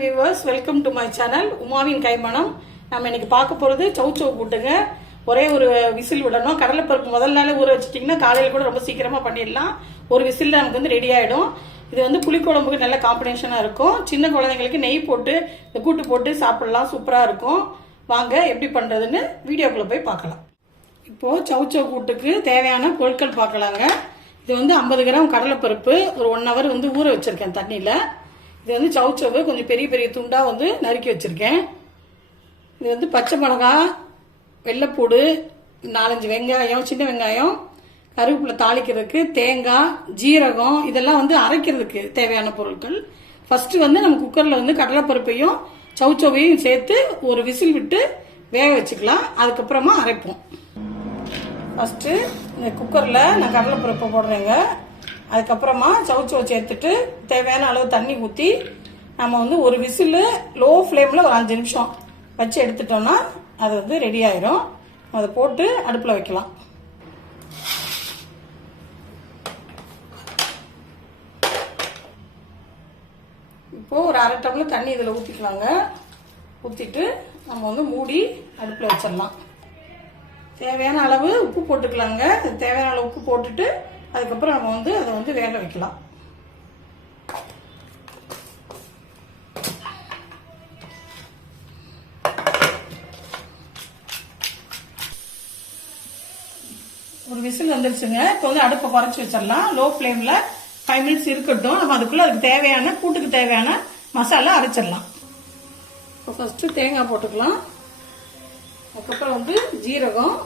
Viewers, welcome to my channel உமாவின் கைமணம். நம்ம இன்னைக்கு பார்க்க போறது சௌச்சௌ கூட்டுங்க. ஒரே ஒரு விசில் விடணும். கடலைப்பருப்பு முதல் நாளே ஊற வச்சுட்டிங்கன்னா காலையில் கூட ரொம்ப சீக்கிரமா பண்ணிடலாம். ஒரு விசில் நமக்கு வந்து ரெடி ஆகிடும். இது வந்து புளிக்குழம்புக்கு நல்ல காம்பினேஷனாக இருக்கும். சின்ன குழந்தைங்களுக்கு நெய் போட்டு இந்த கூட்டு போட்டு சாப்பிடலாம், சூப்பராக இருக்கும். வாங்க எப்படி பண்ணுறதுன்னு வீடியோக்குள்ளே போய் பார்க்கலாம். இப்போது சௌச்சௌ கூட்டுக்கு தேவையான பொருட்கள் பார்க்கலாங்க. இது வந்து 50 கிராம் கடலைப்பருப்பு ஒரு 1 hour வந்து ஊற வச்சுருக்கேன் தண்ணியில். இது வந்து சௌச்சௌவை கொஞ்சம் பெரிய பெரிய துண்டாக வந்து நறுக்கி வச்சுருக்கேன். இது வந்து பச்சை மிளகா, வெள்ளைப்பூடு, 4-5 வெங்காயம், சின்ன வெங்காயம், கருவேப்பிலை தாளிக்கிறதுக்கு, தேங்காய், ஜீரகம், இதெல்லாம் வந்து அரைக்கிறதுக்கு தேவையான பொருட்கள். ஃபர்ஸ்ட் வந்து நம்ம குக்கரில் வந்து கடலைப்பருப்பையும் சௌச்சௌவையும் சேர்த்து ஒரு விசில் விட்டு வேக வச்சுக்கலாம். அதுக்கப்புறமா அரைப்போம். ஃபர்ஸ்ட்டு இந்த குக்கரில் நான் கடலைப்பருப்பை போடுறேங்க. அதுக்கப்புறமா சௌச்சௌ சேர்த்துட்டு தேவையான அளவு தண்ணி ஊற்றி நம்ம வந்து ஒரு விசில் லோ ஃப்ளேமில் ஒரு 5 நிமிஷம் வச்சு எடுத்துட்டோம்னா அது வந்து ரெடி ஆயிரும். அதை போட்டு அடுப்பில் வைக்கலாம். இப்போது ஒரு 1/2 டம்ளர் தண்ணி இதில் ஊற்றிக்கலாங்க. ஊற்றிட்டு நம்ம வந்து மூடி அடுப்பில் வச்சிடலாம். தேவையான அளவு உப்பு போட்டுக்கலாங்க. தேவையான அளவு உப்பு போட்டுட்டு அதுக்கப்புறம் நம்ம வந்து அதை வந்து வேக வைக்கலாம். ஒரு விசில் வந்துருச்சுங்க. இப்போ வந்து அடுப்பை குறைச்சி வச்சிடலாம். லோ ஃப்ளேமில் 5 மினிட்ஸ் இருக்கட்டும். நம்ம அதுக்குள்ள அதுக்கு தேவையான கூட்டுக்கு தேவையான மசாலா அரைச்சிடலாம். இப்போ ஃபர்ஸ்ட் தேங்காய் போட்டுக்கலாம். அதுக்கப்புறம் வந்து ஜீரகம்,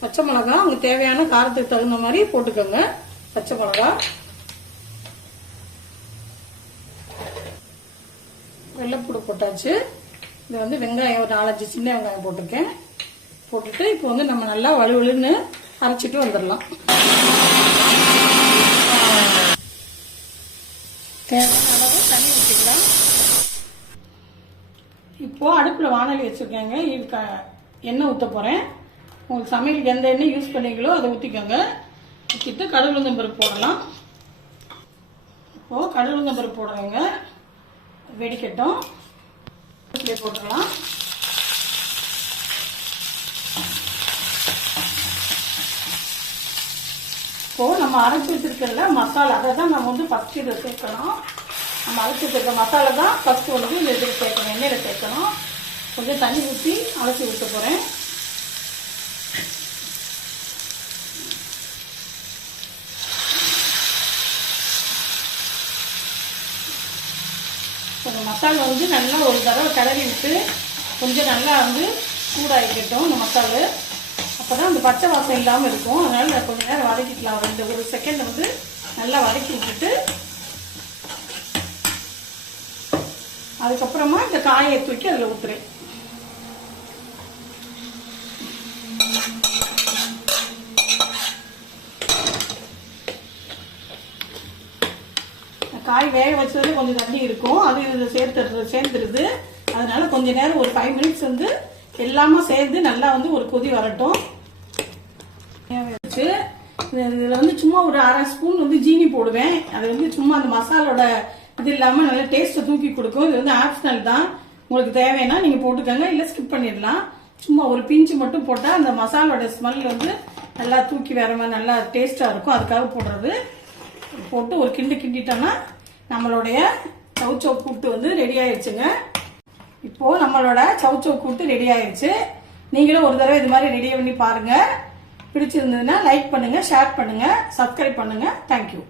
பச்சை மிளகா, உங்களுக்கு தேவையான காரத்துக்கு தகுந்த மாதிரி போட்டுக்கோங்க. பச்சை மிளகா, வெள்ளைப்பூடு போட்டாச்சு. இது வந்து வெங்காயம் ஒரு 4-5 சின்ன வெங்காயம் போட்டிருக்கேன். போட்டுட்டு இப்போ வந்து நம்ம நல்லா வலுவலுன்னு அரைச்சிட்டு வந்துடலாம். தேவையான அளவு தண்ணி ஊற்றிக்கலாம். இப்போ அடுப்பில் வானலி வச்சுருக்கேங்க. இதுக்கு எண்ணெய் ஊற்ற போகிறேன். உங்களுக்கு சமையலுக்கு எந்த எண்ணெய் யூஸ் பண்ணீங்களோ அதை ஊற்றிக்கோங்க. ஊற்றிட்டு கடுகு உளுந்தம் பருப்பு போடலாம். இப்போது கடுகு உளுந்தம் பருப்பு போடுறேங்க. வெடிக்கட்டும். போட்டுடலாம். இப்போது நம்ம அரைச்சி வச்சுருக்கிறதுல மசாலா, அதை தான் நம்ம வந்து ஃபஸ்ட்டு இதை சேர்க்கணும். நம்ம அரைச்சி வச்சுருக்க மசாலா தான் ஃபஸ்ட்டு வந்து இந்த இதில் சேர்க்கணும், எண்ணெயில் சேர்க்கணும். கொஞ்சம் தண்ணி ஊற்றி அரைச்சி ஊற்ற போகிறேன். இந்த மசாலா வந்து நல்லா ஒரு தடவை கிளறி விட்டு கொஞ்சம் நல்லா வந்து சூடாகிக்கட்டும் இந்த மசாலா. அப்போ தான் அந்த பச்சை வாசம் இல்லாமல் இருக்கும். அதனால் கொஞ்சம் நேரம் வதக்கிக்கலாம். 1 செகண்ட் வந்து நல்லா வதக்கி விட்டுட்டு அதுக்கப்புறமா இந்த காயை தூக்கி அதில் ஊற்றுறேன். காய் வேக வச்சது கொஞ்சம் தண்ணி இருக்கும். அது இதில் சேர்ந்துருது. அதனால கொஞ்ச நேரம் ஒரு 5 மினிட்ஸ் வந்து எல்லாமே சேர்ந்து நல்லா வந்து ஒரு கொதி வரட்டும். வச்சு இதில் வந்து சும்மா ஒரு 1/2 ஸ்பூன் வந்து ஜீனி போடுவேன். அது வந்து சும்மா அந்த மசாலோட இது இல்லாமல் நல்லா டேஸ்ட்டை தூக்கி கொடுக்கும். இது வந்து ஆப்ஷனல் தான். உங்களுக்கு தேவைன்னா நீங்கள் போட்டுக்கோங்க, இல்லை ஸ்கிப் பண்ணிடலாம். சும்மா ஒரு பிஞ்சு மட்டும் போட்டால் அந்த மசாலோட ஸ்மெல் வந்து நல்லா தூக்கி வேற மாதிரி நல்லா டேஸ்ட்டாக இருக்கும். அதுக்காக போடுறது. போட்டு ஒரு கிண்டிட்டோம்னா நம்மளுடைய சௌச்சௌ கூட்டு வந்து ரெடி ஆயிடுச்சுங்க. இப்போது நம்மளோட சௌச்சௌ கூட்டு ரெடி ஆயிடுச்சு. நீங்களும் ஒரு தடவை இது மாதிரி ரெடி பண்ணி பாருங்கள். பிடிச்சிருந்ததுன்னா லைக் பண்ணுங்கள், ஷேர் பண்ணுங்கள், சப்ஸ்கிரைப் பண்ணுங்கள். தேங்க்யூ.